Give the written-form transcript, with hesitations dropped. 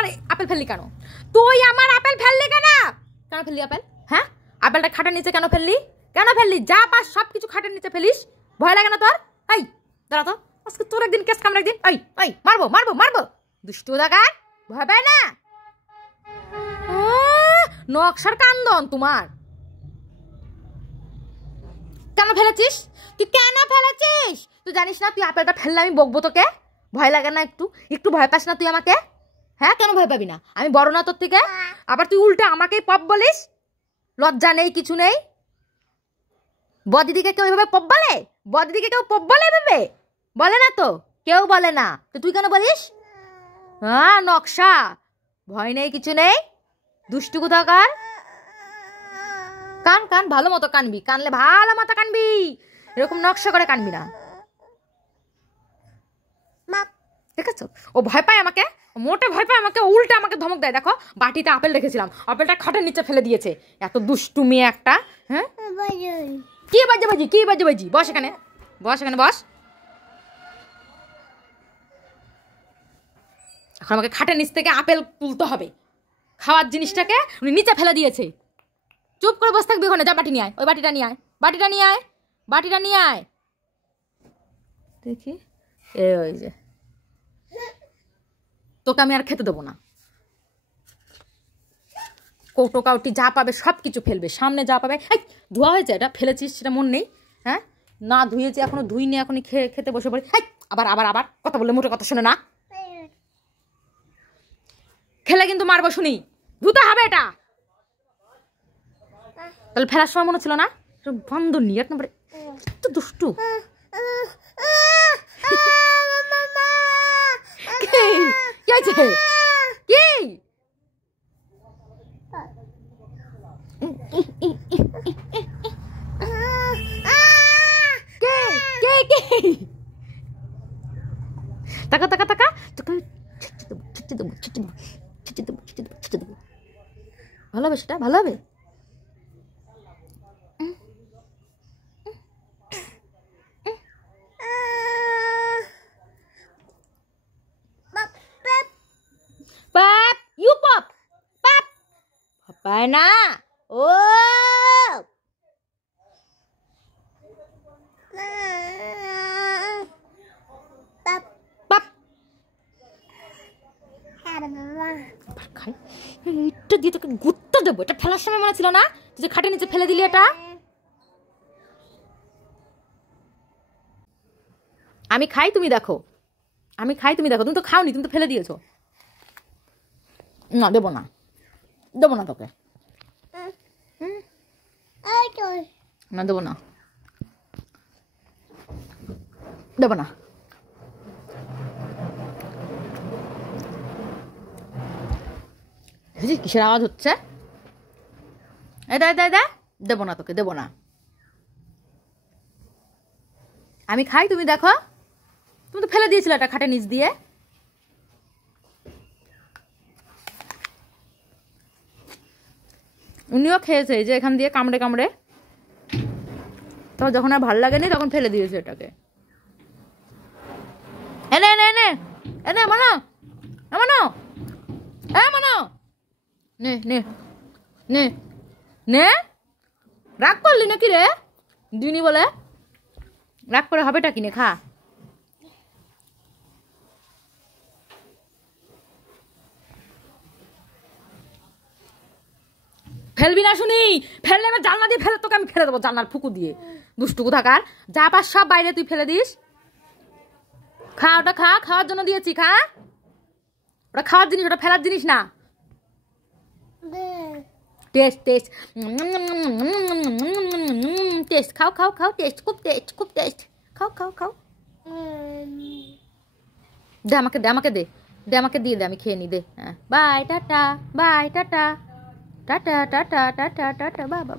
আমার আপেল ফেললি কেন? তুই আমার আপেল ফেললি কেন? কেন ফেললি আপেল? হ্যাঁ, আপেলটা খাটের নিচে কেন ফেললি? কেন ফেললি? যা পাস সব কিছু খাটের নিচে ফেলিস, ভয় লাগে না তোর? এই দাঁড়া তো, আজকে তোর একদিন কেস কামড় একদিন। এই এই মারবো মারবো মারবো, দুষ্টু দাগার, ভয় পায় না? নকশার কান্দন তোমার। কেন ফেলেছিস? তুই কেন ফেলেছিস? তুই জানিস না তুই আপেলটা ফেললে আমি বকবো তোকে? ভয় লাগে না একটু? একটু ভয় পাস না তুই আমাকে? হ্যাঁ, কেন ভয় পাবি না? আমি বড় না তোর থেকে? আবার তুই উল্টা আমাকেই পপ বলিস? লজ্জা নেই, কিছু নেই। বদিদিকে কেউ এভাবে পপ বলে? বদিদিকে কেউ পপ বলে এভাবে? বলে না তো, কেউ বলে না, তো তুই কেন বলিস? হ্যাঁ, নকশা, ভয় নেই, কিছু নেই, দুষ্টু কোথাকার। কান কান, ভালো মতো কানবি, কানলে ভালো মতো কানবি, এরকম নকশা করে কানবি না, ঠিক আছে? ও ভয় পায় আমাকে, মোটে ভয় পায় আমাকে, উল্টা আমাকে ধমক দেয়। দেখো বাটিতে আপেল রেখেছিলাম, আপেলটা খাটের নিচে ফেলে দিয়েছে, এত দুষ্টু মেয়ে একটা। হ্যাঁ, কি বাজে বাজি, কি বাজে বাজি? বস এখানে, বস এখানে, বস। এখন আমাকে খাটের নিচ থেকে আপেল তুলতে হবে, খাওয়ার জিনিসটাকে উনি নিচে ফেলে দিয়েছে। চুপ করে বসে থাকবি ওখানে, যা বাটি নিয়ে আয়, ওই বাটিটা নিয়ে আয়, বাটিটা নিয়ে আয়, বাটিটা নিয়ে আয়। দেখি, ওই যে তোকে আমি আর খেতে দেবো না। কৌটো কাউটি যা পাবে সব কিছু ফেলবে, সামনে যা পাবে। এই ধোয়া হয়েছে, এটা ফেলেছিস সেটা মন নেই? হ্যাঁ, না ধুয়েছি এখনো, ধুইনি, এখনই খেতে বসে পড়ি। এই আবার আবার আবার কথা বললে মোটে কথা শোনে না। খেলে কিন্তু মারবো শুনি, ধুতে হবে এটা। তাহলে ফেলার সময় মনে ছিল না? বন্ধ নি, এক নম্বরে তো দুষ্টু। কি আছে? কি? তাকা তাকা তাকা, ভালো হবে সেটা, ভালো হবে। Pop, you pop, pop, papai na, oh, pop, pop, খাই, এটা দিয়ে তোকে গুত্তা দেবো। এটা ফেলার সময় মনে ছিল না তুই যে খাটের নিচে ফেলে দিলি? এটা আমি খাই, তুমি দেখো, আমি খাই, তুমি দেখো। তুমি তো খাওনি, তুমি তো ফেলে দিয়েছো। না, দেবো না, দেবো না তোকে, না দেবো না, দেবো না। কিসের আওয়াজ হচ্ছে? এটা এটা এটা, দেবো না তোকে, দেবো না। আমি খাই, তুমি দেখো। তুমি তো ফেলে দিয়েছিলে এটা খাটের নিচ দিয়ে। উনিও খেয়েছে, এই যে এখান দিয়ে কামড়ে কামড়ে, তো যখন আর ভাল লাগেনি তখন ফেলে দিয়েছে এটাকে। এনে এনে এনে এনে মানো, মানো, মানো, নে নে নে নে। রাগ করলি নাকি রে? দিনি বলে রাগ করে হবেটা কিনে খা। ফেলবি না শুনি, ফেললে এবার জানলা দিয়ে ফেলে তোকে আমি ফেলে দেবো, জানলার ফুকু দিয়ে। দুষ্টু কোথাকার, যা পাস সব বাইরে তুই ফেলে দিস। খা, ওটা খা, খাওয়ার জন্য দিয়েছি, খা। ওটা খাওয়ার জিনিস, ওটা ফেলার জিনিস না। টেস্ট টেস্ট টেস্ট, খাও খাও খাও, টেস্ট, খুব টেস্ট, খুব টেস্ট, খাও খাও খাও। দে আমাকে, দে আমাকে, দে দে আমাকে, দিয়ে দে, আমি খেয়ে নি, দে। হ্যাঁ, bye tata, bye tata, tata tata tata tata, বাবা।